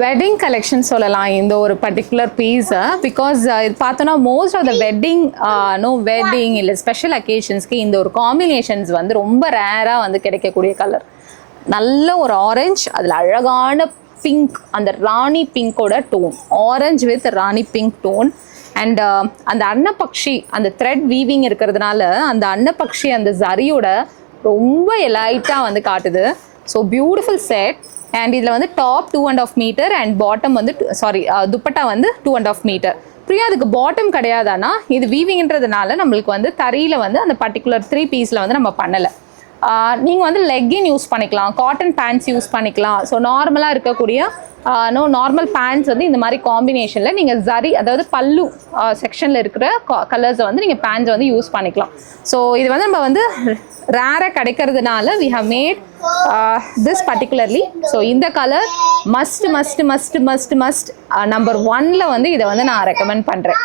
Wedding collection சொல்லலாம் இந்த ஒரு பர்டிகுலர் பீஸை. பிகாஸ் இது பார்த்தோன்னா மோஸ்ட் ஆஃப் த வெட்டிங் இல்லை ஸ்பெஷல் அக்கேஷன்ஸ்க்கு இந்த ஒரு காம்பினேஷன்ஸ் வந்து ரொம்ப ரேராக வந்து கிடைக்கக்கூடிய கலர். நல்ல ஒரு ஆரஞ்சு, அதில் அழகான பிங்க், அந்த ராணி பிங்கோட tone, orange with rani pink tone. And அந்த அன்னப்பக்ஷி அந்த த்ரெட் வீவிங் இருக்கிறதுனால அந்த அன்னப்பக்ஷி அந்த ஜரியோட ரொம்ப எலைட்டாக வந்து காட்டுது. So beautiful set. அண்ட் இதில் வந்து டாப் 2.5 மீட்டர் அண்ட் பாட்டம் வந்து துப்பட்டா வந்து 2.5 மீட்டர். பிரியா அதுக்கு பாட்டம் கிடையாதானா? இது வீவிங்ன்றதுனால நம்மளுக்கு வந்து தறியில் வந்து அந்த பர்டிகுலர் 3 பீஸில் வந்து நம்ம பண்ணலை. நீங்கள் வந்து லெக்கின் யூஸ் பண்ணிக்கலாம், காட்டன் பேண்ட்ஸ் யூஸ் பண்ணிக்கலாம். ஸோ நார்மலாக இருக்கக்கூடிய நார்மல் பேண்ட்ஸ் வந்து இந்த மாதிரி காம்பினேஷனில் நீங்கள் ஜரி அதாவது பல்லு செக்ஷனில் இருக்கிற கலர்ஸை வந்து நீங்கள் பேண்ட்ஸ் வந்து யூஸ் பண்ணிக்கலாம். ஸோ இது வந்து நம்ம வந்து ரேராக கிடைக்கிறதுனால we have made this particularly. So இந்த கலர் மஸ்ட் நம்பர் 1ல வந்து இதை வந்து நான் ரெக்கமெண்ட் பண்ணுறேன்.